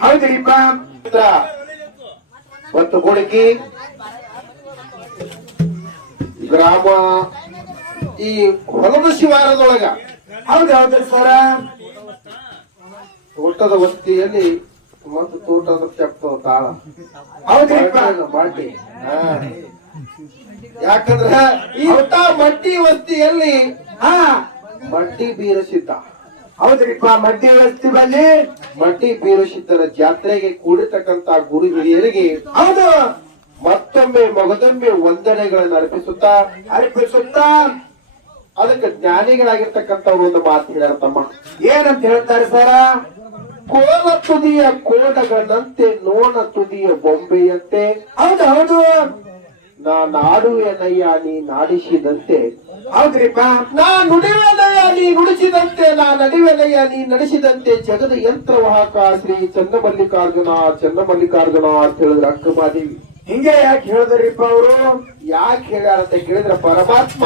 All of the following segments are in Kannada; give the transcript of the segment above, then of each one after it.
ಹೌದ್ರಿಪ್ಪ ಇಮಾಮ್ ಮತ್ತು ಗುಡುಕಿ. ಗ್ರಾಮ ಈ ಹೊಲದ ಶಿವಾರದೊಳಗ. ಹೌದು ಹೌದು ಸರ. ತೋಟದ ವಸ್ತಿಯಲ್ಲಿ ಮತ್ತು ತೋಟದ ಚಪ್ಪ ತಾಳ. ಹೌದು ಬಾಟಿ ಯಾಕಂದ್ರೆ ಊಟ ಮಟ್ಟಿ ವಸ್ತಿಯಲ್ಲಿ ಹಾ. ಮಟ್ಟಿ ಬೀರಸಿದ್ದ. ಹೌದ್ರಿಪ್ಪ ಮಧ್ಯ ವ್ಯವಸ್ಥೆ ಬಲ್ಲಿ ಮಟ್ಟಿ ಬೀರಸಿದ್ದರ ಜಾತ್ರೆಗೆ ಕೂಡಿರ್ತಕ್ಕಂತ ಗುರು ಹಿರಿಯರಿಗೆ ಹೌದು. ಮತ್ತೊಮ್ಮೆ ಮಗದೊಮ್ಮೆ ವಂದನೆಗಳನ್ನು ಅರ್ಪಿಸುತ್ತಾ ಅರ್ಪಿಸುತ್ತಾ. ಅದಕ್ಕೆ ಜ್ಞಾನಿಗಳಾಗಿರ್ತಕ್ಕಂಥವ್ರು ಒಂದು ಮಾತು ಹೇಳ್ಯಾರ ತಮ್ಮ. ಏನಂತ ಹೇಳ್ತಾರೆ ಸರ? ಕೋಲ ತುದಿಯ ಕೋಟಗಳಂತೆ ನೋಣ ತುದಿಯ ಬೊಂಬೆಯಂತೆ. ಹೌದು ಹೌದು. ನಾ ನಾಡುವೆನಯ್ಯ ನೀ ನಾಡಿಸಿದಂತೆ. ಹೌದ್ರಿಪ್ಪ ನಾ ನುಡಿವೆನಯ್ಯ ನೀ ನುಡಿಸಿದಂತೆ. ನಾ ನಡಿವೆನಯ್ಯ ನೀ ನಡೆಸಿದಂತೆ. ಜಗದ ಯಂತ್ರವಾಹಕ ಶ್ರೀ ಚನ್ನಮಲ್ಲಿಕಾರ್ಜುನ ಚನ್ನಮಲ್ಲಿಕಾರ್ಜುನ ಅಂತ ಹೇಳಿದ್ರ ಅಕ್ಕಮಾದೇವಿ ಹಿಂಗೆ ಯಾಕೆ ಹೇಳಿದ್ರಿಪ್ಪ ಅವರು? ಯಾಕೆ ಹೇಳ್ಯಾರ ಅಂತ ಕೇಳಿದ್ರ ಪರಮಾತ್ಮ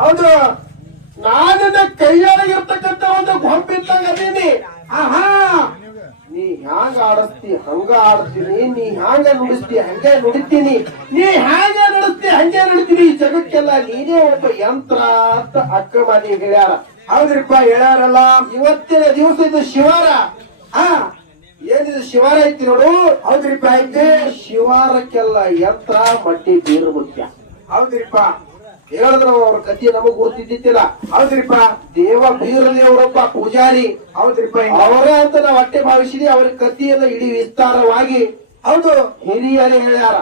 ಹೌದು ನಾನಿನ ಕೈಯಾಗಿರ್ತಕ್ಕಂಥ ಒಂದು ಗೊಂಬಿದ್ದಾಗ ಅದೀನಿ. ಆಹಾ ನೀ ಹ್ಯಾಂಗ ಆಡಸ್ತಿ, ಹಂಗ ಆಡ್ತೀನಿ, ನೀ ಹ್ಯಾಂಗ ನುಡಿಸ್ತಿ, ಹಂಗೆ ನುಡಿತೀನಿ, ನೀ ಹ್ಯಾಂಗ ನಡೆಸ್ತಿ, ಹಂಗೆ ನಡಿತೀನಿ ಜಗಕ್ಕೆಲ್ಲ ನೀನೇ ಒಬ್ಬ ಯಂತ್ರ ಅಂತ ಅಕ್ಕ ಮಾಡಿ ಹೇಳ್ಯಾರ. ಹೌದ್ರಿಪ್ಪ ಹೇಳ್ಯಾರಲ್ಲ, ಇವತ್ತಿನ ದಿವಸ ಇದು ಶಿವಾರ. ಹಾ, ಏನಿದು ಶಿವಾರ ಐತಿ ನೋಡು. ಹೌದ್ರಿಪ್ಪ ಐತಿ, ಶಿವಾರಕ್ಕೆಲ್ಲ ಯಂತ್ರ, ಮಟ್ಟಿ ಬೀರು ಮುಖ್ಯ. ಹೌದ್ರಿಪ್ಪ. ಹೇಳಿದ್ರ ಅವ್ರ ಕಥೆ ನಮಗ್ ಗೊತ್ತಿದ್ದಿತ್ತಿಲ್ಲ ಹೌದ್ರಿಪ್ಪ ದೇವ ಬೀರದೇವರೊಬ್ಬ ಪೂಜಾರಿ. ಹೌದ್ರಿಪ್ಪ. ಅವರೇ ಅಂತ ನಾವ್ ಹೊಟ್ಟೆ ಭಾವಿಸಿದ್ವಿ, ಅವ್ರ ಕಥೆಯನ್ನ ಇಡೀ ವಿಸ್ತಾರವಾಗಿ. ಹೌದು, ಹಿರಿಯರೇ ಹೇಳ್ಯಾರ.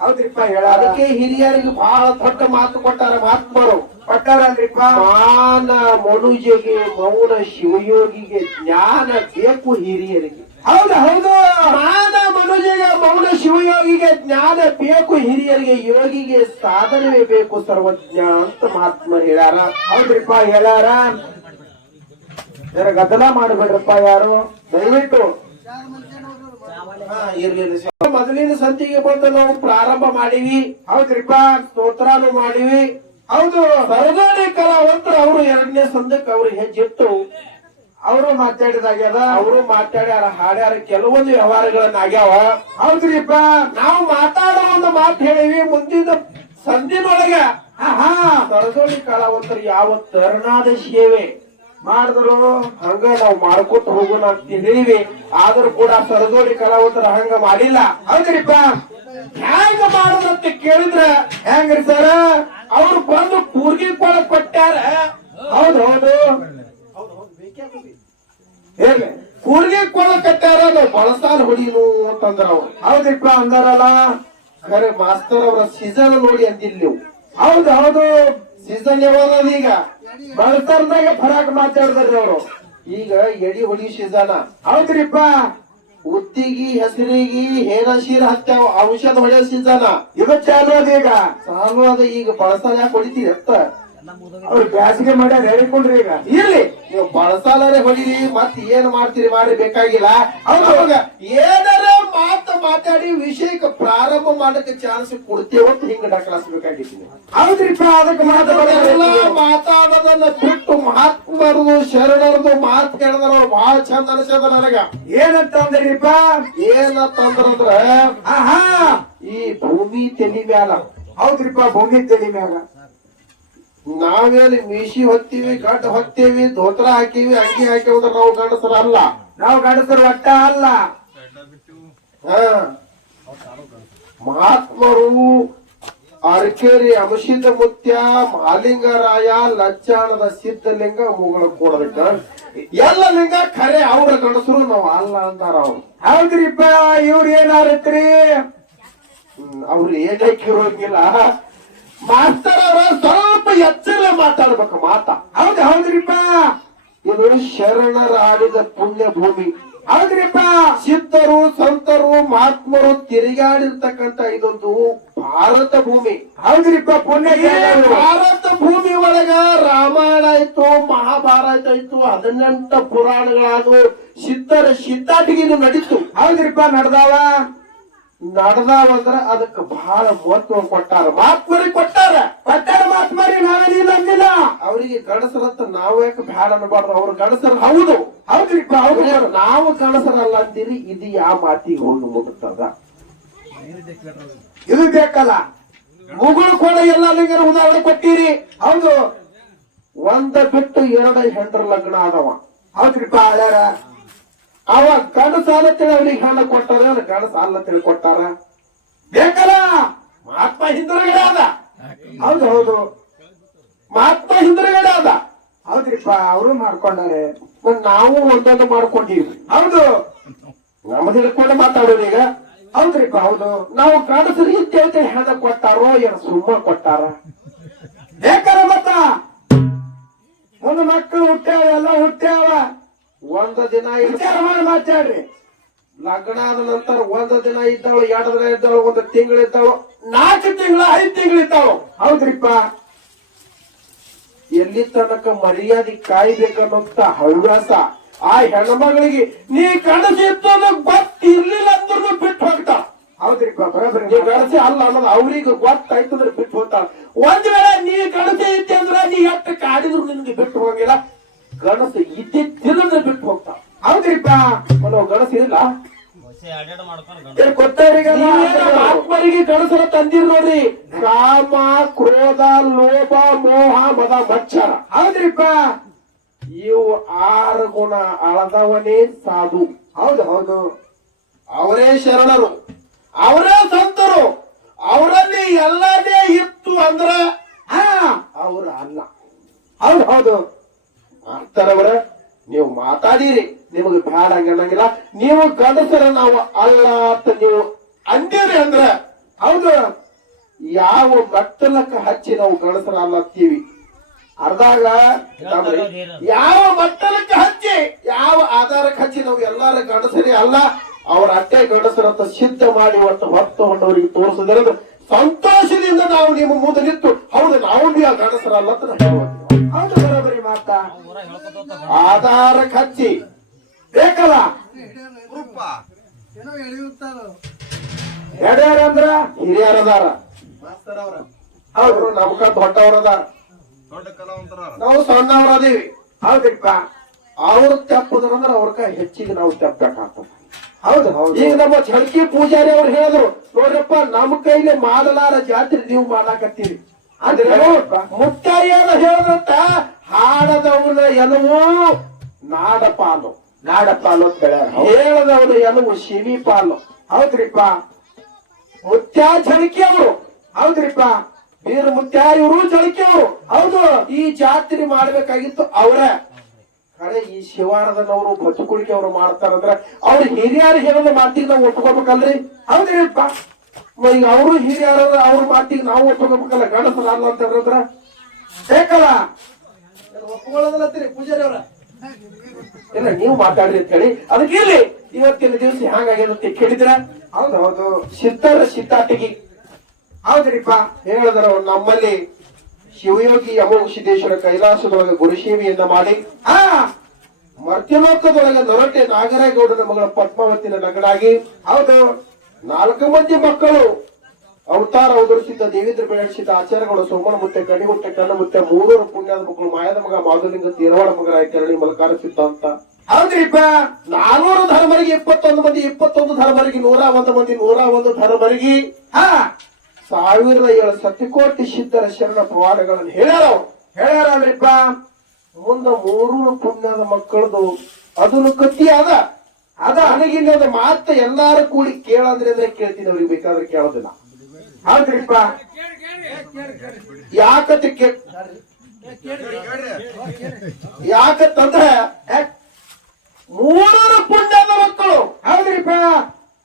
ಹೌದ್ರಿಪ್ಪ ಹೇಳ ಅದಕ್ಕೆ ಹಿರಿಯರಿಗೆ ಬಹಳ ದೊಡ್ಡ ಮಾತು ಕೊಟ್ಟಾರ ಮಹಾತ್ಮರು. ಕೊಟ್ಟಾರಲ್ರಿಪ್ಪ ಮಾನ ಮನುಜಗೆ, ಮೌನ ಶಿವಯೋಗಿಗೆ ಜ್ಞಾನ ಬೇಕು ಹಿರಿಯರಿಗೆ. ಹೌದು ಹೌದು. ಮಾನ ಮನುಜಗ ಮೌನ ಶಿವಯೋಗಿಗೆ ಜ್ಞಾನ ಬೇಕು ಹಿರಿಯರಿಗೆ ಯೋಗಿಗೆ ಸಾಧನವೇ ಬೇಕು ಸರ್ವಜ್ಞ ಅಂತ ಮಹಾತ್ಮ ಹೇಳಾರ ಹೌದ್ರಿಪ್ಪ ಹೇಳಾರ ಗದಲ ಗದ್ದಲ ಮಾಡಬೇಡ್ರಪ್ಪ ಯಾರು? ದಯವಿಟ್ಟು. ಮೊದಲಿನ ಸಂತಿಗೆ ಬಂದು ನಾವು ಪ್ರಾರಂಭ ಮಾಡಿವಿ. ಹೌದ್ರಿಪ್ಪ ಸ್ತೋತ್ರಾನು ಮಾಡಿವಿ. ಹೌದು. ಸರದಾರಿ ಕಲಾವಂತರು ಅವರು ಎರಡನೇ ಸಂದಕ್ಕೆ ಅವರು ಹೆಜ್ಜಿಟ್ಟು ಅವರು ಮಾತಾಡಿದಾಗ್ಯದ ಅವರು ಮಾತಾಡ್ಯಾರ ಹಾಡ್ಯಾರ ಕೆಲವೊಂದು ವ್ಯವಹಾರಗಳನ್ನ ಆಗ್ಯಾವ ಹೌದ್ರಿಪ್ಪ. ನಾವು ಮಾತಾಡೋ ಒಂದು ಮಾತು ಹೇಳಿವಿ ಮುಂದಿನ ಸಂದಿನೊಳಗ ಆಹಾ ಸರದೋಳಿ ಕಲಾವಂತರು ಯಾವ ತರುಣಾದ ಸೇವೆ ಮಾಡಿದ್ರು. ಹಂಗ ನಾವು ಮಾಡ್ಕೊತ ಹೋಗೋಣ ಅಂತ ಹೇಳಿವಿ. ಆದ್ರೂ ಕೂಡ ಸರದೋಳಿ ಕಲಾವಂತರ ಹಂಗ ಮಾಡಿಲ್ಲ. ಹೌದ್ರಿಪ್ಪ. ಹ್ಯಾಂಗ ಮಾಡುದಂತ ಕೇಳಿದ್ರ ಹೆಂಗ್ರಿ ಸರ? ಅವ್ರು ಬಂದು ಕೂರ್ಗಿ ಕೊಳ ಕೊಟ್ಟಾರ ಹೌದು ಹೌದು. ಕೂರ್ಗಿ ಕೊಳ ಕಟ್ಟಾರ ನಾವು ಬಳಸಾಲ ಹೊಡಿನು ಅಂತಂದ್ರ ಅವ್ರು. ಹೌದಿಪ್ಪ ಅಂದಾರಲ್ಲ? ಖರೆ ಮಾಸ್ತರ್ ಅವರ ಸೀಸನ್ ನೋಡಿ ಅಂದಿಲ್ಲ ನೀವು. ಹೌದು ಹೌದು ಸೀಸನ್ ಯಾವಾಗ ಈಗ? ಬಳಸ್ತಾರ್ದಾಗ ಫರಾಕ್ ಮಾತಾಡ್ತಾರ್ರಿ ಅವರು. ಈಗ ಎಡಿ ಹೊಡಿ ಸೀಸನ ಹೌದ್ರಿಪ್ಪ ಉತ್ತಿಗಿ, ಹೆಸರಿಗೆ ಹೇನಶೀರ ಹತ್ಯಾವ ಔಷಧ ಹೊಡೆಯೋ ಸೀಸನ ಇದು ಚಾಲು ಈಗ. ಅದ ಈಗ ಬಳಸಾಲ ಯಾಕೆ ಹೊಡಿತೀರಿ ಅಂತ ಅವ್ರು ಬ್ಯಾಸಿಗೆ ಮಾಡ್ಯಾರ ಹೇಳಿಕೊಂಡ್ರಿ ಈಗ. ಇರ್ಲಿ ನೀವು ಬಳಸಾಲರೆ ಹೊಡಿರಿ ಮತ್ ಏನ್ ಮಾಡ್ತೀರಿ ಮಾಡಿ ಬೇಕಾಗಿಲ್ಲ. ಅವಾಗ ಏನಾರ ಮಾತು ಮಾತಾಡಿ ವಿಷಯಕ್ಕೆ ಪ್ರಾರಂಭ ಮಾಡಕ್ಕೆ ಚಾನ್ಸ್ ಕೊಡ್ತೇವಂತ ಹಿಂಗ ಡಾಕ್ಲಾಸ್ಬೇಕಾಗಿತ್ತು. ಹೌದ್ರಿಪ್ಪ ಅದಕ್ಕೆ ಮಾತಾಡೋದನ್ನ ಬಿಟ್ಟು ಮಹಾತ್ಮರದು ಶರಣರದು ಮಾತು ಕೇಳಿದ್ರ ಬಹಳ ಚಂದ ಅನಿಸದ ನನಗ. ಏನಂತ ಅಂದ್ರಿಪ್ಪ? ಏನಂತಂದ್ರಂದ್ರ ಆಹಾ! ಈ ಭೂಮಿ ತೆಲಿ ಮ್ಯಾಲ. ಹೌದ್ರಿಪ್ಪ ಭೂಮಿ ತೆಲಿ ಮ್ಯಾಗ ನಾವೇನು ಮೀಸಿ ಹೊತ್ತೀವಿ ಗಡ್ಡ ಹೊತ್ತೀವಿ ಧೋತ್ರ ಹಾಕಿವಿ ಅಂಗಿ ಹಾಕಿವಂದ್ರ ನಾವು ಗಂಡಸರ ಅಲ್ಲ. ನಾವು ಗಂಡಸರು ಒಟ್ಟ ಅಲ್ಲ. ಮಹಾತ್ಮರು ಅರ್ಕೇರಿ ಅಮಶಿತ ಮುತ್ಯ ಮಾಲಿಂಗರಾಯ ಲಚ್ಚಾಣದ ಸಿದ್ಧಲಿಂಗ ಮುಗಳ ಕೊಡದಕ್ಕ. ಎಲ್ಲ ಲಿಂಗ ಖರೆ ಅವ್ರ ಗಂಡಸರು ನಾವು ಅಲ್ಲ ಅಂತಾರ ಅವ್ರು. ಹೌದ್ರಿಪ್ಪ ಇವ್ರ ಏನಾರತ್ರಿ? ಅವ್ರು ಏನೇ ಏನಕ್ಕಿರೋಂಗಿಲ್ಲ ಮಾಸ್ತರ್ ಅವ್ರ ಸ್ವಲ್ಪ ಎಚ್ಚರ ಮಾತಾಡ್ಬೇಕು ಮಾತಾ. ಹೌದು ಹೌದ್ರಿಪ್ಪ ಇದು ಶರಣರ ಆಡಿದ ಪುಣ್ಯ ಭೂಮಿ ಹೌದ್ರಿಪ್ಪ ಸಿದ್ಧರು ಸಂತರು ಮಹಾತ್ಮರು ತಿರುಗಾಡಿರ್ತಕ್ಕಂತ ಇದೊಂದು ಭಾರತ ಭೂಮಿ. ಹೌದ್ರಿಪ್ಪ ಪುಣ್ಯ ಭಾರತ ಭೂಮಿ ಒಳಗ ರಾಮಾಯಣ ಆಯ್ತು ಮಹಾಭಾರತ ಆಯ್ತು ಹದಿನೆಂಟ ಪುರಾಣಗಳಾದವು. ಸಿದ್ಧರ ಸಿದ್ಧಾಟಿಗೆ ಇದು ನಡೀತು. ಹೌದ್ರಿಪ್ಪ ನಡ್ದಾವ. ನಡೆದಾವಂದ್ರ ಅದಕ್ಕೆ ಬಹಳ ಮಹತ್ವ ಕೊಟ್ಟಾರ. ಮಾತ್ಮರಿ ಕೊಟ್ಟಾರ. ಕೊಟ್ಟಾರ ಮಾತು ಮರಿ ನಾವೇನಿಲ್ಲ ಅಂದಿಲ್ಲ ಅವರಿಗೆ ಗಣಸರತ್ತ ನಾವು ಯಾಕೆ ಬ್ಯಾಡ ಅನ್ಬಾರ್ದು ಅವ್ರ ಗಣಸರ ಹೌದು. ಹೌದ್ರಿ ಹೌದು. ನಾವು ಗಣಸರಲ್ಲ ಅಂತೀರಿ ಇದು ಯಾವ ಮಾತಿಗೆ ಹೋಗಿ ಮುಗುತ್ತದ ಇದು ಬೇಕಲ್ಲ. ಮುಗುಳು ಕೂಡ ಎಲ್ಲ ಉದಾಹರಣೆ ಕೊಟ್ಟಿರಿ. ಹೌದು. ಒಂದ ಬಿಟ್ಟು ಎರಡ ಹೆಂಡ್ರ ಲಗ್ನ ಆದವ. ಹೌದ್ರಿಪ್ಪ ಹಳ್ಯಾರ. ಅವ ಕಣ ಸಾಲ ತಿಳಿ ಅವ್ರಿಗೆ ಹಣ ಕೊಟ್ಟಾರ ಗಂಡಸ ಸಾಲ ತಿಳಿ ಕೊಟ್ಟಾರ ಬೇಕಲ್ಲ? ಮಹಾತ್ಮ ಹಿಂದರಗಡೆ ಹೌದು ಹೌದು. ಮಹಾತ್ಮ ಹಿಂದರಗಡೆ ಅದ. ಹೌದ್ರಿಪ್ಪ ಅವರು ಮಾಡ್ಕೊಂಡಾರೆ. ನಾವು ಒಂದೊಂದು ಮಾಡ್ಕೊಂಡಿವಿ ಹೌದು. ನಮ್ದು ಹಿಡ್ಕೊಂಡು ಮಾತಾಡೋರು ಈಗ. ಹೌದ್ರಿಪ್ಪ ಹೌದು. ನಾವು ಗಂಡಸರಿಗೆ ಕೇಳ್ತೇ ಹಣ ಕೊಟ್ಟಾರೋ, ಏನು ಸುಮ್ಮ ಕೊಟ್ಟಾರ? ಬೇಕಲ್ಲ ಮತ್ತ? ಒಂದು ಮಕ್ಕಳು ಹುಟ್ಟ್ಯಾವ ಎಲ್ಲ ಹುಟ್ಟ್ಯಾವ. ಒಂದ ದಿನ ವಿಚಾರ ಮಾಡಿ ಮಾತಾಡ್ರಿ. ಲಗ್ನ ಆದ ನಂತರ ಒಂದ ದಿನ ಇದ್ದಾಳು ಎರಡು ದಿನ ಇದ್ದಾಳು ಒಂದು ತಿಂಗಳು ಇದ್ದಾಳು. ನಾಲ್ಕು ತಿಂಗಳು ಐದು ತಿಂಗಳು ಇದ್ದಾಳು. ಹೌದ್ರಿಪ್ಪ? ಎಲ್ಲಿ ತನಕ ಮರ್ಯಾದೆ ಕಾಯ್ಬೇಕನ್ನೋಂತ ಹವ್ಯಾಸ. ಆ ಹೆಣ್ಮಗಳಿಗೆ ನೀ ಕಣಸಿತ್ತು ಇತ್ತು ಗೊತ್ತಿರ್ಲಿಲ್ಲ ಅಂದ್ರೂ ಬಿಟ್ಟು ಹೋಗ್ತಾ. ಹೌದ್ರಿಪ್ಪ ನೀ ಗಣಸೆ ಅಲ್ಲ ಅನ್ನೋದು ಅವ್ರಿಗೆ ಗೊತ್ತಾಯ್ತಂದ್ರೆ ಬಿಟ್ಟು ಹೋಗ್ತಾಳ ಒಂದ್ ವೇಳೆ ನೀ ಕಣಸಿ ಅಂದ್ರೆ ನೀ ಎಷ್ಟು ಕಾಡಿದ್ರು ನಿನ್ಗೆ ಬಿಟ್ಟು ಹೋಗಿಲ್ಲ. ಗಣಸ ಇದ್ದಿದ್ದಿಲ್ಲಂದ್ರೆ ಬಿಟ್ಟು ಹೋಗ್ತಾಳ. ಹೌದ್ರಿಪ್ಪ? ಕೆಲವು ಗಣಸ ಇಲ್ಲ ಆತ್ಮರಿಗೆ ಗಣಸರ ತಂದಿರ್ ನೋಡ್ರಿ. ಕಾಮ ಕ್ರೋಧ ಲೋಭ ಮೋಹ ಮದ ಮಚ್ಚರ. ಹೌದ್ರಿಪ್ಪ? ಇವು ಆರು ಗುಣ ಅಳದವನೇ ಸಾಧು. ಹೌದು ಹೌದು. ಅವರೇ ಶರಣರು. ಅವರೇ ಸಂತರು. ಅವರಲ್ಲಿ ಎಲ್ಲದೇ ಇತ್ತು ಅಂದ್ರ ಹಾ. ಅವ್ರ ಅಲ್ಲ ಹೌದು ಹೌದು. ಅಂತಾರವ್ರ ನೀವು ಮಾತಾಡಿರಿ. ನಿಮಗೆ ಬ್ಯಾಡ ಅನ್ನಂಗಿಲ್ಲ ನೀವು ಗಂಡಸರ ನಾವು ಅಲ್ಲ ಅಂತ ನೀವು ಅಂದಿರಿ ಅಂದ್ರ ಹೌದು. ಯಾವ ಮಟ್ಟಲಕ್ಕ ಹಚ್ಚಿ ನಾವು ಗಂಡಸರ ಅಲ್ಲತ್ತೀವಿ ಅರ್ದಾಗ ಅರ್ಧಾಗ ಯಾವ ಮಟ್ಟಲಕ್ಕೆ ಹಚ್ಚಿ ಯಾವ ಆಧಾರಕ್ಕೆ ಹಚ್ಚಿ ನಾವು ಎಲ್ಲಾರ ಗಂಡಸರೇ ಅಲ್ಲ ಅವ್ರ ಅಟ್ಟೆ ಗಂಡಸರಂತ ಸಿದ್ಧ ಮಾಡಿ ಒಟ್ಟು ಹೊತ್ತು ಹೊಂಡವರಿಗೆ ತೋರಿಸಿದ್ರೆ ಸಂತೋಷದಿಂದ ನಾವು ನಿಮ್ಮ ಮುಂದೆ ನಿಂತು ಹೌದು ನಾವು ನೀವು ಆ ಗಂಡಸರಲ್ಲ ಅಂತ ನಾವು ಆಧಾರ ಬರೋಬ್ರಿ ಆಧಾರ ಊರ ಬೇಕಲ್ಲ? ಆಧಾರಕ್ಕೆ ಹಚ್ಚಿ ಬೇಕಲ್ಲ ಅದಾರ ಹಿರಿಯರದಾರ ಅವರು. ನಮ್ಕ ದೊಡ್ಡವರದಾರ ನಾವು ಸಣ್ಣವ್ರ ಅದೀವಿ. ಹೌದಿಪ್ಪ ಅವ್ರ ತೆಪ್ಪದ್ರಂದ್ರ ಅವ್ರಕ ಹೆಚ್ಚಿಗೆ ನಾವು ತೆಪ್ಪಬೇಕಾಗ್ತದೆ ಹೌದು ಹೌದು. ಈಗ ನಮ್ಮ ಚಳಕಿ ಪೂಜಾರಿ ಅವ್ರು ಹೇಳಿದ್ರು ನೋಡ್ರಪ್ಪ ನಮ್ಮ ಕೈಲಿ ಮಾಡಲಾರ ಜಾತ್ರೆ ನೀವು ಮಾಡಾಕತ್ತೀರಿ. ಅಂದ್ರೆ ಮುತ್ತಾರಿಯಾದ ಹೇಳಿದ್ರಂತ ಹಾಡದವನ ಎಲುವು ನಾಡ ಪಾಲು ನಾಡ ಪಾಲು ಅಂತ ಹೇಳ್ಯಾರ. ಹೇಳದವನ ಎಲುವು ಶಿವಿ ಪಾಲು ಹೌದ್ರಿಪ್ಪ? ಮುತ್ಯ ಛಡ್ಕಿ ಅವರು ಹೌದ್ರಿಪ್ಪ? ಬೀರ ಮುತ್ಯ ಇವರು ಅವರು ಹೌದು. ಈ ಜಾತ್ರೆ ಮಾಡ್ಬೇಕಾಗಿತ್ತು ಅವರ. ಕಡೆ ಈ ಶಿವಾನಂದನವರು ಬದುಕುಳಿಕೆ ಅವರು ಮಾಡ್ತಾರಂದ್ರ ಅವ್ರ ಹಿರಿಯರು ಹೇಳೋದು ಮಾತಿಗೆ ನಾವು ಒಪ್ಕೋಬೇಕಲ್ರಿ? ಹೌದ್ರಿಪ್ಪ? ಈಗ ಅವರು ಹಿರಿಯರ ಅವ್ರ ಮಾತಿಗೆ ನಾವು ಒಪ್ಕೋಬೇಕಲ್ಲ ಗಂಡಸರ ಅಲ್ಲ ಅಂತ ಹೇಳಿದ್ರ ಬೇಕಲ್ಲ? ಒಪ್ಕೊಳ್ಳೋದಲ್ಲತ್ತೀರಿ ಪೂಜಾರಿ ಅವರ? ಇಲ್ಲ ನೀವು ಮಾತಾಡ್ರಿ ಅಂತ ಹೇಳಿ. ಅದಕ್ಕೆ ಇಲ್ಲಿ ಇವತ್ತಿನ ದಿವಸ ಹ್ಯಾಂಗಾಗಿರುತ್ತೆ ಅಂತ ಕೇಳಿದ್ರ ಹೌದು ಹೌದು. ಸಿದ್ಧರ ಸಿದ್ಧಾಟಿಗೆ ಹೌದ್ರಿಪ್ಪ. ಹೇಳಿದ್ರ ಅವ್ರು ನಮ್ಮಲ್ಲಿ ಶಿವಯೋಗಿ ಅಮೋಘ ಸಿದ್ದೇಶ್ವರ ಕೈಲಾಸದೊಳಗೆ ಗುರುಸೇವೆಯನ್ನ ಮಾಡಿ ಆ ಮರ್ತ್ಯಲೋಕದೊಳಗೆ ನೊರಟೆ ನಾಗರೇಗೌಡನ ಮಗಳ ಪದ್ಮಾವತಿನ ನಗಡಾಗಿ ಹೌದು. ನಾಲ್ಕು ಮಂದಿ ಮಕ್ಕಳು. ಅವತಾರ ಉದುರಿಸಿದ್ದ ದೇವೇಂದ್ರ ಬೆಳೆಸಿದ ಆಚಾರ್ಯಗಳು ಸೋಮನ ಮುತ್ತೆ ಕಣಿಮುತ್ತೆ ಕಣ್ಣ ಮುತ್ತೆ ಮೂರೂರು ಪುಣ್ಯದ ಮಕ್ಕಳು ಮಾಯದ ಮಗ ಮಾಧುಲಿಂಗ ತೀರವಾಡ ಮಗರಾಯ ಕರಣಿ ಮಲಕಾರ ಸಿದ್ಧಾಂತ. ಹೌದ್ರಿಪ್ಪ ನಾನೂರು ಧರ್ಮರಿಗೆ ಇಪ್ಪತ್ತೊಂದು ಮಂದಿ ಇಪ್ಪತ್ತೊಂದು ಧರ್ಮರಿಗೆ ನೂರ ಒಂದು ಮಂದಿ ನೂರ ಒಂದು ಧರ್ಮರಿಗೆ ಹಾ. ಸಾವಿರದ ಏಳು ಸತಿಕೋಟಿ ಸಿದ್ಧರ ಶರಣ ಪವಾಡಗಳನ್ನು ಹೇಳ್ಯಾರ ಹೇಳ್ಯಾರ ಹೇಳ್ಯಾರಲ್ರಿಪ್ಪ ಮುಂದ ಮೂರೂರು ಪುಣ್ಯದ ಮಕ್ಕಳದು ಅದನ್ನು ಕತ್ತಿ ಅದ ಅದ ನನಗಿಲ್ಲದ ಮಾತ ಎಲ್ಲಾರ ಕೂಡಿ ಕೇಳಂದ್ರೆ ಅಂದ್ರೆ ಕೇಳ್ತೀನಿ ಅವ್ರಿಗೆ ಬೇಕಾದ್ರೆ ಕೇಳೋದಿಲ್ಲ. ಹೌದ್ರಿಪ್ಪ? ಯಾಕತ್ತ ಯಾಕತ್ತಂದ್ರ ಮೂರರ ಪುಣ್ಯದ ಮಕ್ಕಳು. ಹೌದ್ರಿಪ್ಪ?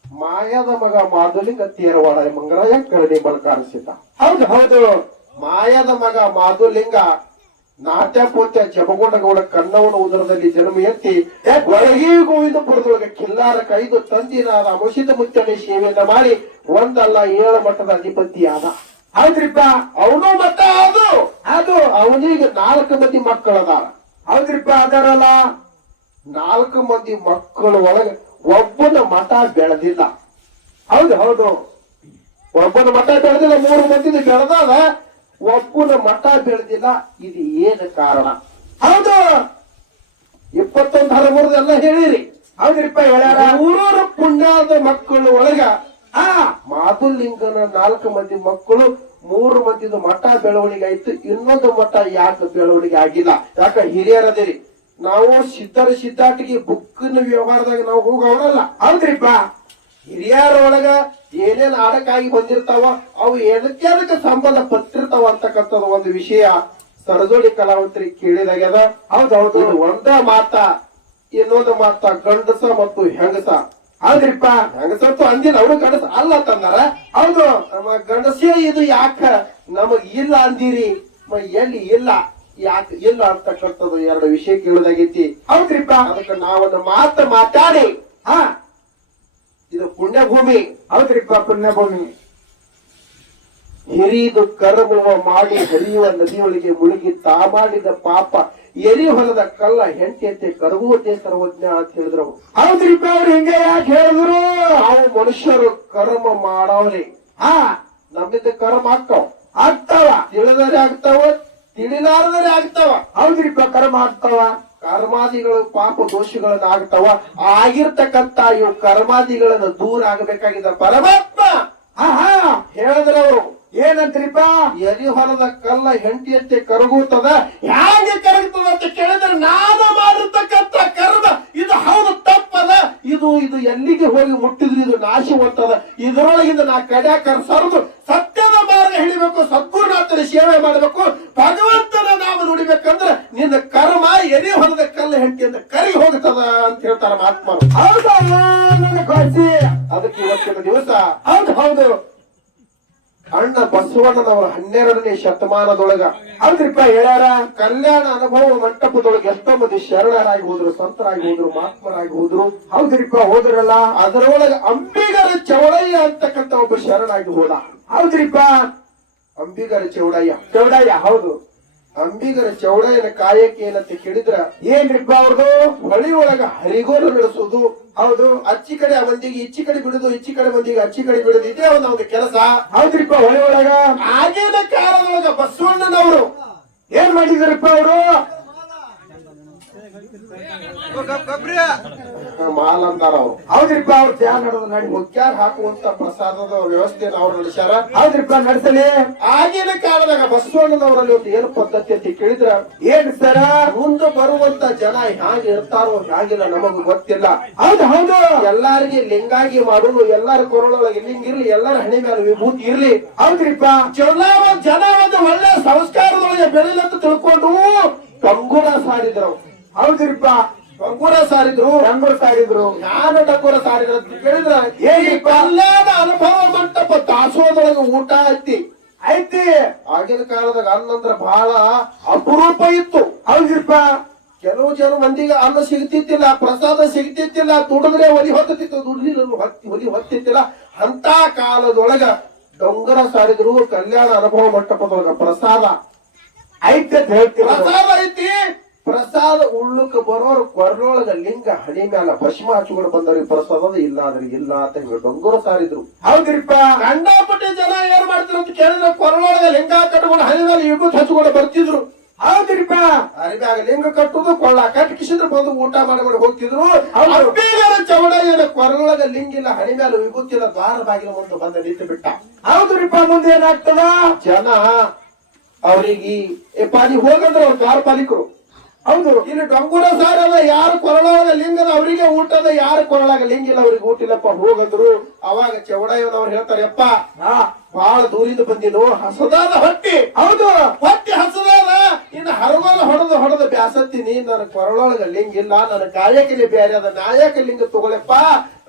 ಮಾಯದ ಮಗ ಮಾಧುಲಿಂಗ ತೇರವಾಡ ಮಂಗರಾಯ ಕರಡಿ ಬಲಕಾರಿಸಿದ್ದ. ಹೌದು ಹೌದು. ಮಾಯದ ಮಗ ಮಾಧುಲಿಂಗ ನಾಟ್ಯ ಪೋತ್ಯ ಕಣ್ಣವನ ಕನ್ನವನ ಉದರದಲ್ಲಿ ಜನ್ಮ ಎತ್ತಿ ಒಳಗಿ ಗೋವಿಂದಪುರದೊಳಗೆ ಕಿಲ್ಲಾರ ಕೈದು ತಂದಿನಾದ ಅಮುಷಿತ ಮುತ್ತನೆ ಸೇವೆಯನ್ನ ಮಾಡಿ ಒಂದಲ್ಲ ಏಳು ಮಠದ ಅಧಿಪತಿ ಆದ ಹೌದ್ರಿಪ್ಪ? ಅವನು ಮಠ ಅದು. ಅದು ಅವನಿಗೆ ನಾಲ್ಕು ಮಂದಿ ಮಕ್ಕಳದಾರ. ಹೌದ್ರಿಪ್ಪ ಅದಾರಲ್ಲ? ನಾಲ್ಕು ಮಂದಿ ಮಕ್ಕಳ ಒಳಗೆ ಒಬ್ಬನ ಮತ ಬೆಳೆದಿಲ್ಲ. ಹೌದು ಹೌದು. ಒಬ್ಬನ ಮತ ಬೆಳೆದಿಲ್ಲ ಮೂರು ಮಂದಿ ಬೆಳೆದಾಗ ಒಬ್ಬನ ಮಠ ಬೆಳೆದಿಲ್ಲ ಇದು ಏನು ಕಾರಣ? ಹೌದು. ಇಪ್ಪತ್ತೊಂದು ಹದಿಮೂರು ಎಲ್ಲ ಹೇಳಿರಿ. ಹೌದ್ರಿಪ್ಪ ಮೂರೂರು ಪುಣ್ಯದ ಮಕ್ಕಳು ಒಳಗ ಆ ಮಾಧುಲಿಂಗನ ನಾಲ್ಕು ಮಂದಿ ಮಕ್ಕಳು ಮೂರು ಮಂದಿದು ಮಠ ಬೆಳವಣಿಗೆ ಆಯ್ತು ಇನ್ನೊಂದು ಮಠ ಯಾಕೆ ಬೆಳವಣಿಗೆ ಆಗಿಲ್ಲ? ಯಾಕ ಹಿರಿಯರದಿರಿ ನಾವು ಸಿದ್ಧರ ಸಿದ್ಧಾಟಿಗೆ ಬುಕ್ಕಿನ ವ್ಯವಹಾರದಾಗ ನಾವು ಹೋಗವರಲ್ಲ. ಹೌದ್ರಿಪ್ಪ. ಹಿರಿಯರ ಒಳಗ ಏನೇನ್ ಆಡಕ್ಕಾಗಿ ಬಂದಿರ್ತಾವ ಅವು ಎದಕ್ಕೆ ಅದಕ್ಕೆ ಸಂಬಂಧ ಪಟ್ಟಿರ್ತಾವ ಅಂತಕ್ಕಂಥದ್ದು ಒಂದು ವಿಷಯ ಸರಜೋಡಿ ಕಲಾವಂತರಿ ಕೇಳಿದಾಗ್ಯದ. ಹೌದು ಹೌದು. ಇದು ಒಂದ ಮಾತ ಇನ್ನೊಂದು ಮಾತ ಗಂಡಸ ಮತ್ತು ಹೆಂಗಸ. ಹೌದ್ರಿಪ್ಪ. ಹೆಂಗಸಂತೂ ಅಂದಿನ ಅವರು ಗಂಡಸ ಅಲ್ಲ ತಂದಾರ ಹೌದು. ನಮ್ಮ ಗಂಡಸೇ ಇದು ಯಾಕ ನಮಗ್ ಇಲ್ಲ ಅಂದಿರಿ? ಎಲ್ಲಿ ಇಲ್ಲ? ಯಾಕ ಇಲ್ಲ ಅಂತಕ್ಕಂಥದ್ದು ಎರಡು ವಿಷಯ ಕೇಳೋದಾಗೈತಿ. ಹೌದ್ರಿಪ್ಪ. ಅದಕ್ಕೆ ನಾವೊಂದು ಮಾತು ಮಾತಾಡಿ. ಹಾ. ಇದು ಪುಣ್ಯಭೂಮಿ. ಹೌದ್ರಿಪ್ಪ ಪುಣ್ಯಭೂಮಿ. ಹಿರಿದು ಕರ್ಮವ ಮಾಡಿ ಹರಿಯುವ ನದಿಯೊಳಗೆ ಮುಳುಗಿ ತಾ ಮಾಡಿದ ಪಾಪ, ಎರಿ ಹೊಲದ ಕಲ್ಲ ಹೆಂಟಿಯಂತೆ ಕರಗುವುದೇ ಸರ್ವಜ್ಞ ಅಂತ ಹೇಳಿದ್ರು. ಹೌದ್ರಿಪ್ಪ ಅವ್ರು ಹಿಂಗೆ ಯಾಕೆ ಹೇಳಿದ್ರು? ನಾವು ಮನುಷ್ಯರು ಕರ್ಮ ಮಾಡವ್ರಿ. ಹಾ, ನಮ್ಮಿಂದ ಕರ್ಮ ಆಗ್ತಾವ. ಆಗ್ತಾವ. ತಿಳಿದರೆ ಆಗ್ತಾವ, ತಿಳಿಲಾರದರೆ ಆಗ್ತಾವ. ಹೌದ್ರಿಪ್ಪ ಕರ್ಮ ಆಗ್ತಾವ. ಕರ್ಮಾದಿಗಳು ಪಾಪ ದೋಷಗಳನ್ನ ಆಗ್ತಾವ ಆಗಿರ್ತಕ್ಕಂತ ಇವು ಕರ್ಮಾದಿಗಳನ್ನ ದೂರ ಆಗಬೇಕಾಗಿದ್ದ ಪರಮಾತ್ಮ! ಹಾ ಹಾ. ಹೇಳಿದ್ರ ಅವರು ಏನಂತ್ರಿಪ್ಪ? ಎರಿ ಹೊಲದ ಕಲ್ಲ ಹೆಂಡಿಯಂತೆ ಕರಗುತ್ತದ? ಹೇಗೆ ಕರಗುತ್ತದೆ ಅಂತ ಕೇಳಿದ್ರೆ ನಾನ ಮಾಡಿರ್ತಕ್ಕಂತ ಕರ್ಮ. ಇದು ಹೌದು ತಪ್ಪದ ಇದು ಇದು ಎಲ್ಲಿಗೆ ಹೋಗಿ ಮುಟ್ಟಿದ್ರು ಇದು ನಾಶ ಹೊತ್ತದ ಇದರೊಳಗಿಂದ ನಾ ಕಡ್ಯಾಕರ್ ಸರಿದು. ಸತ್ಯದ ಮಾರ್ಗ ಹಿಡಿಬೇಕು ಸದ್ಗುರುನಾಥನ ಸೇವೆ ಮಾಡಬೇಕು. ಭಗವಂತನ ನಾಮ ನುಡಿಬೇಕಂದ್ರೆ ನಿನ್ನ ಕರ್ಮ ಎನೆ ಹೊರದ ಕಲ್ಲ ಹೆಂಡತಿಯಿಂದ ಕರಿ ಹೋಗ್ತದ ಅಂತ ಹೇಳ್ತಾರ ಮಹಾತ್ಮ ಅದಕ್ಕೆ ಇವತ್ತಿನ ದಿವಸ ಹೌದು ಹೌದು. ಅಣ್ಣ ಬಸವಣ್ಣನವರು ಹನ್ನೆರಡನೇ ಶತಮಾನದೊಳಗ ಹೌದ್ರಿಪ್ಪ ಹೇಳ್ಯಾರ? ಕಲ್ಯಾಣ ಅನುಭವ ಮಂಟಪದೊಳಗೆ ಎಷ್ಟೋ ಮಂದಿ ಶರಣರಾಗಿ ಹೋದ್ರು ಸಂತರಾಗಿ ಹೋದ್ರು ಮಹಾತ್ಮರಾಗಿ ಹೋದ್ರು. ಹೌದ್ರಿಪ್ಪ ಹೋದ್ರಲ್ಲ? ಅದರೊಳಗೆ ಅಂಬಿಗರ ಚೌಡಯ್ಯ ಅಂತಕ್ಕಂಥ ಒಬ್ಬ ಶರಣಾಗಿ ಹೋದ. ಹೌದ್ರಿಪ್ಪ ಅಂಬಿಗರ ಚೌಡಯ್ಯ. ಚೌಡಯ್ಯ ಹೌದು. ಅಂಬಿಗರ ಚೌಡಯ್ಯನ ಕಾಯಕ್ಕೆ ಏನಂತ ಕೇಳಿದ್ರ? ಏನ್ರಿಪ್ಪ ಅವ್ರದು? ಹೊಳಿ ಒಳಗ ಹರಿಗೋಲು ನಡೆಸೋದು ಹೌದು. ಅಚ್ಚಿ ಕಡೆ ಮಂದಿಗೆ ಇಚ್ಚಿ ಕಡೆ ಬಿಡುದು ಇಚ್ಚಿ ಕಡೆ ಮಂದಿಗೆ ಅಚ್ಚಿ ಕಡೆ ಬಿಡುದು ಇದೇ ಒಂದು ಒಂದು ಕೆಲಸ. ಹೌದ್ರಿಪ್ಪ ಹೊಳಿ ಒಳಗ ಆಗಿನ ಕಾಲದೊಳಗ ಬಸವಣ್ಣನವರು. ಏನ್ ಮಾಡಿದ್ರಿಪ್ಪ ಅವರು? ಮಾಲ್ ಅಂತಾರ ಅವ್ರು. ಹೌದ್ರಿಪ್ಪ ಅವ್ರ ಧ್ಯಾನ ನಡೆದು ನಡಿ. ಮುಖ್ಯಾರ ಹಾಕುವಂತ ಪ್ರಸಾದದ ವ್ಯವಸ್ಥೆ ಅವ್ರು ನಡೆಸ್ಯಾರ. ಹೌದ್ರಿಪ್ಪ ನಡೆಸಲಿ. ಆಗಿನ ಕಾಲದಾಗ ಬಸವಣ್ಣನವರಲ್ಲಿ ಒಂದು ಏನು ಪದ್ಧತಿ ಅಂತ ಕೇಳಿದ್ರ? ಏನ್ ಸರ? ಮುಂದೆ ಬರುವಂತ ಜನ ಹ್ಯಾಂಗ ಇರ್ತಾರೋ ಹ್ಯಾಂಗಿಲ್ಲ ನಮಗೆ ಗೊತ್ತಿಲ್ಲ. ಹೌದು ಹೌದು. ಎಲ್ಲಾರಿಗೆ ಲಿಂಗಾಗಿ ಮಾಡುದು ಎಲ್ಲಾರ ಕೊರಳೊಳಗೆ ಲಿಂಗ ಇರ್ಲಿ ಎಲ್ಲಾರ ಹಣೆ ಮೇಲೆ ವಿಭೂತಿ ಇರ್ಲಿ. ಹೌದ್ರಿಪ್ಪ. ಜನ ಒಂದ್ ಜನ ಒಂದು ಒಳ್ಳೆ ಸಂಸ್ಕಾರದೊಳಗೆ ಬೆಳೆದಂತ ತಿಳ್ಕೊಂಡು ಕಂಗುಣ ಸಾರಿದ್ರು ಹೌದ್ರಿಪ್ಪ. ಡಂಗೂರ ಸಾರಿದ್ರು. ಡಂಗೂರ ಸಾರಿದ್ರು. ನಾನು ಡಂಗೂರ ಸಾರಿದ್ರು ಕೇಳಿದ್ರ? ಏನಿಪ್ಪ? ಕಲ್ಯಾಣ ಅನುಭವ ಮಂಟಪ ದಾಸೋದೊಳಗೆ ಊಟ ಐತಿ ಐತಿ ಆಗಿನ ಕಾಲದಾಗ ಅನ್ನ ಅಂದ್ರೆ ಬಹಳ ಅಪರೂಪ ಇತ್ತು. ಹೌದ್ರಿಪ್ಪ. ಕೆಲವು ಜನ ಮಂದಿಗೆ ಅನ್ನ ಸಿಗ್ತಿತ್ತಿಲ್ಲ ಪ್ರಸಾದ ಸಿಗ್ತಿತ್ತಿಲ್ಲ ದುಡಿದ್ರೆ ಒಲಿ ಹೊತ್ತಿತ್ತು ದುಡ್ಲಿಲ್ಲ ಒಲಿ ಹೊತ್ತಿತ್ತಿಲ್ಲ ಅಂತ ಕಾಲದೊಳಗ ಡೊಂಗರ ಸಾರಿದ್ರು ಕಲ್ಯಾಣ ಅನುಭವ ಮಂಟಪದೊಳಗ ಪ್ರಸಾದ. ಐತಿ. ಪ್ರಸಾದ ಐತಿ. ಪ್ರಸಾದ ಉಳ್ಳುಕ್ ಬರೋರು ಕೊರಳೊಳಗ ಲಿಂಗ ಹಣಿ ಮ್ಯಾಲ ಪಶ್ಚಿಮ ಹಚ್ಕೊಂಡು ಬಂದವ್ರಿ ಪ್ರಸಾದ ಇಲ್ಲ ಆದ್ರೆ ಇಲ್ಲ ಅಂತ ಹೇಳಿ ಡೊಂಗರ ಸಾರಿದ್ರು. ಹೌದ್ರಿಪ್ಪ? ಕಂಡಾಪಟ್ಟೆ ಜನ ಏನ್ ಮಾಡ್ತಿದ್ರು ಅಂತ ಕೇಳಿದ್ರೆ ಕೊರಳೊಳಗ ಲಿಂಗ ಕಟ್ಕೊಂಡು ಹಣಿ ಮೇಲೆ ಇಬ್ಬರು ಹಚ್ಕೊಂಡು ಬರ್ತಿದ್ರು. ಹೌದ್ರಿಪ್ಪ? ಅರಿಬ್ಯಾಗ ಲಿಂಗ ಕಟ್ಟುದು ಕೊಳ್ಳ ಕಟ್ಟಿಸಿದ್ರು ಬಂದು ಊಟ ಮಾಡಿ ಹೋಗ್ತಿದ್ರು. ಚವಡ ಏನ ಕೊರಳೊಳಗ ಲಿಂಗಿಲ್ಲ ಹಣಿ ಮೇಲೆ ವಿಭೂತಿಲ್ಲ ದ್ವಾರ ಬಾಗಿಲು ಮುಂದೆ ಬಂದ ನಿಂತು ಬಿಟ್ಟ ಹೌದ್ರಿಪ್ಪ ಮುಂದೆ ಏನಾಗ್ತದ ಜನ ಅವ್ರಿಗೆ ಪಾಲಿ ಹೋಗಂದ್ರೆ ಅವ್ರ ದ್ವಾರ ಪಾಲಿಕರು. ಹೌದು. ಇಲ್ಲಿ ಡೊಂಗುರ ಸಾರದ ಯಾರು ಕೊರಳಾದ ಲಿಂಗದ ಅವರಿಗೆ ಊಟದ ಯಾರು ಕೊರಳಾಗ ಲಿಂಗಿಲ್ಲ ಅವ್ರಿಗೆ ಊಟಿಲ್ಲಪ್ಪ. ಹೋಗದ್ರು. ಅವಾಗ ಚೌಡಯ್ಯನವ್ರು ಹೇಳ್ತಾರೆ ಯಪ್ಪ ಹಾ. ಬಹಳ ದೂರಿಂದ ಬಂದಿನು ಹಸದಾದ ಹೊಟ್ಟಿ. ಹೌದು. ಹೊಟ್ಟಿ ಹಸದಾದ. ಇನ್ನು ಹರಗೋಲ ಹೊಡೆದು ಹೊಡೆದು ಬ್ಯಾಸತ್ತೀನಿ ನನ್ನ ಕೊರಳೊಳಗ ಲಿಂಗ ಇಲ್ಲ ನನ್ನ ಕಾಯಕಲಿ ಬೇರೆ ಅದ ನಾಯಕ ಲಿಂಗ ತಗೊಳಪ್ಪ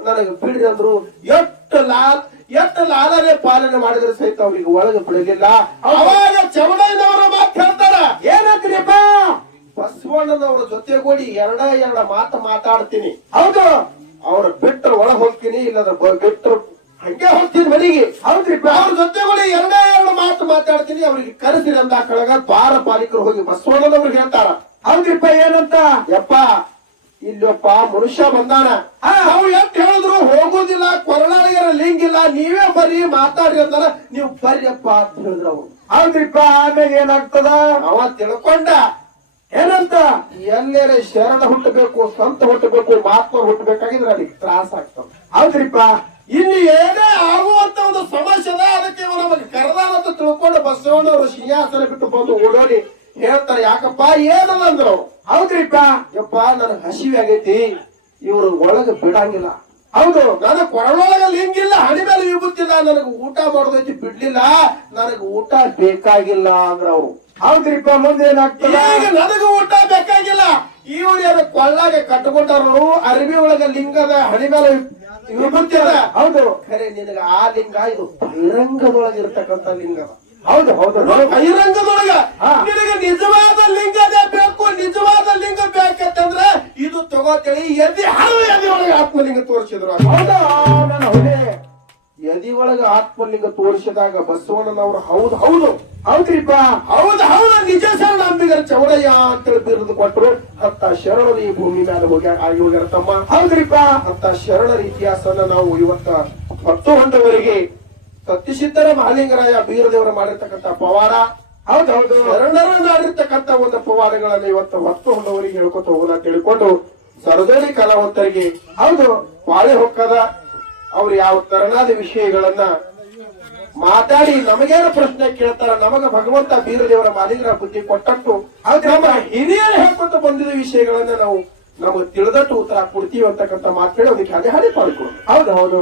ನನಗೆ ಬಿಡ್ರಿ ಅಂದ್ರು ಎಷ್ಟು ಲಾಲ್ ಎಷ್ಟು ಲಾಲನೆ ಪಾಲನೆ ಮಾಡಿದ್ರೆ ಸಹಿತ ಅವ್ರಿಗೆ ಒಳಗೆ ಬಿಡಲಿಲ್ಲ ಅವಾಗ ಚೌಡಯ್ಯನವರು ಮಾತು ಹೇಳ್ತಾರ ಏನಂದ್ರಿಪ್ಪ ಬಸವಣ್ಣನವರ ಜೊತೆಗೂಡಿ ಎರಡ ಎರಡ ಮಾತು ಮಾತಾಡ್ತೀನಿ. ಹೌದು. ಅವ್ರ ಬಿಟ್ಟರು ಒಳ ಹೋಗ್ತೀನಿ ಇಲ್ಲದ ಬಿಟ್ಟರು ಹಂಗೆ ಹೋಗ್ತೀನಿ ಮನೆಗೆ. ಹೌದ್ರಿ ಅವ್ರ ಜೊತೆಗೂಡಿ ಎರಡ ಎರಡು ಮಾತು ಮಾತಾಡ್ತೀನಿ ಅವ್ರಿಗೆ ಕರೆಸಿರಿ ಅಂದ ಕಳಗ ದ್ವಾರ ಪಾಲಿಕರು ಹೋಗಿ ಬಸವಣ್ಣನವ್ರಿಗೆ ಹೇಳ್ತಾರ. ಹೌದ್ರಿಪ್ಪ ಏನಂತ? ಯಪ್ಪ ಇಲ್ಲೊಬ್ಬ ಮನುಷ್ಯ ಬಂದಾನ. ನಾವು ಎಷ್ಟ್ ಹೇಳಿದ್ರು ಹೋಗೋದಿಲ್ಲ ಕೊರಳಾಳಿಗರ ಲಿಂಗ ಇಲ್ಲ ನೀವೇ ಬರ್ರಿ ಮಾತಾಡ್ರಿ ಅಂತಾರ. ನೀವು ಬರ್ರಿಯಪ್ಪ ಅಂತ ಹೇಳಿದ್ರು ಅವ್ರು. ಹೌದ್ರಿಪ್ಪ ಆಮೇಲೆ ಏನಾಗ್ತದ? ಅವ ತಿಳ್ಕೊಂಡ. ಏನಂತ? ಎಲ್ಲೆಲ್ಲ ಶರಣ ಹುಟ್ಟಬೇಕು, ಸ್ವಂತ ಹುಟ್ಟಬೇಕು, ಮಹಾತ್ಮ ಹುಟ್ಟಬೇಕಾಗಿದ್ರೆ ಅದಕ್ಕೆ ತ್ರಾಸ ಆಗ್ತದೆ. ಹೌದ್ರಿಪ್ಪ? ಇನ್ನು ಏನೇ ಆಗುವಂತ ಒಂದು ಸಮಸ್ಯೆ ಅದ ಅದಕ್ಕೆ ನಮಗೆ ಕರೆದಾನ ಅಂತ ತಿಳ್ಕೊಂಡು ಬಸವಣ್ಣವರು ಸಿಂಹಾಸನ ಬಿಟ್ಟು ಬಂದು ಓಡೋಡಿ ಹೇಳ್ತಾರೆ. ಯಾಕಪ್ಪ? ಏನದ ಅಂದ್ರು. ಹೌದ್ರಿಪ್ಪ? ಯಪ್ಪ, ನನಗೆ ಹಸಿವೆ ಆಗೈತಿ, ಇವ್ರು ಒಳಗೆ ಬಿಡಂಗಿಲ್ಲ. ಹೌದು ನನಗೆ ಕೊರಳೊಳಗೆ ಲಿಂಗಿಲ್ಲ, ಹಣಿ ಮೇಲೆ ವಿಭೂತಿಲ್ಲ, ನನಗೆ ಊಟ ಮಾಡೋದೈತಿ ಬಿಡ್ಲಿಲ್ಲ, ನನಗೆ ಊಟ ಬೇಕಾಗಿಲ್ಲ ಅಂದ್ರ ಅವ್ರು. ಹೌದ್ರಿಪ್ಪ ಮುಂದೆ ಏನಾಗ್ತದ? ಈಗ ನನಗೆ ಊಟ ಬೇಕಾಗಿಲ್ಲ. ಇವ್ರು ಯಾರು ಕೊಳ್ಳಾಗೆ ಕಟ್ಟಕೊಂಡರು ಅರಬಿ ಒಳಗ ಲಿಂಗದ ಹಣಿ ಮೇಲೆ ವಿಭೂತಿ ಅದ ಹೌದು. ಖರೆ ನಿನಗ ಆ ಲಿಂಗ ಇದು ಬಹಿರಂಗದೊಳಗೆ ಇರ್ತಕ್ಕಂಥ ಲಿಂಗ. ಅದ. ಹೌದು ಹೌದು. ಬಹಿರಂಗದೊಳಗ. ನಿನಗ ನಿಜವಾದ ಲಿಂಗದ ಬೇಕು ನಿಜವಾದ ಲಿಂಗ ಬೇಕಂತಂದ್ರೆ ಇದು ತಗೋತೇಳಿ ಎದಿ ಹರವ ಎದಿ ಒಳಗೆ ಆತ್ಮಲಿಂಗ ತೋರಿಸಿದ್ರು ಹೌದು ನನ್ನ ಎದಿ ಒಳಗ ಆತ್ಮಲಿಂಗ ತೋರಿಸಿದಾಗ ಬಸವಣ್ಣನವರು ಹೌದು ಹೌದು. ಹೌದ್ರಿಪ್ಪ? ಹೌದು ಹೌದು ನಿಜ ಶರಣ ಅಂಬಿಗರ ಚೌಡಯ್ಯ ಅಂತೇಳಿ ಬಿರುದು ಕೊಟ್ಟರು. ಅಂತ ಶರಣರು ಈ ಭೂಮಿ ಮೇಲೆ ಹೋಗಿ ಆಗಿ ಹೋಗ್ಯಾರ ತಮ್ಮ. ಹೌದ್ರಿಪ್ಪ? ಅಂತ ಶರಣರ ಇತಿಹಾಸನ ನಾವು ಇವತ್ತ ಹತ್ತು ಹೊಂತವರಿಗೆ ಸತ್ಯಸಿದ್ಧರ ಮಹಾಲಿಂಗರಾಯ ಬೀರದೇವರ ಮಾಡಿರ್ತಕ್ಕಂಥ ಪವಾಡ ಹೌದು ಹೌದು. ಶರಣರ ಮಾಡಿರ್ತಕ್ಕಂಥ ಒಂದು ಪವಾರಗಳನ್ನ ಇವತ್ತು ಹತ್ತು ಹೊಂದವರಿಗೆ ಹೇಳ್ಕೊತ ಹೋಗೋಣ ತಿಳ್ಕೊಂಡು ಸರದೋಳಿ ಕಲಾವಂತರಿಗೆ ಹೌದು. ಬಾಳೆ ಹೊಕ್ಕದ ಅವ್ರು ಯಾವ ತರನಾದ ವಿಷಯಗಳನ್ನ ಮಾತಾಡಿ ನಮಗೇನು ಪ್ರಶ್ನೆ ಕೇಳ್ತಾರ? ನಮಗ ಭಗವಂತ ಬೀರದೇವರ ಮಾಲಿಂಗರ ಬುದ್ಧಿ ಕೊಟ್ಟಟ್ಟು ನಮ್ಮ ಹಿರಿಯರು ಹೇಳ್ಕೊತ ಬಂದಿದ ವಿಷಯಗಳನ್ನ ನಾವು ನಮಗೆ ತಿಳಿದಟ್ಟು ಉತ್ತರ ಕೊಡ್ತೀವಿ ಅಂತಕ್ಕಂಥ ಮಾತು ಹೇಳಿ ಅದಕ್ಕೆ ಅದೇ ಹಾಡಿ ಪಾಡ್ಕೊಂಡು ಹೌದು ಹೌದು.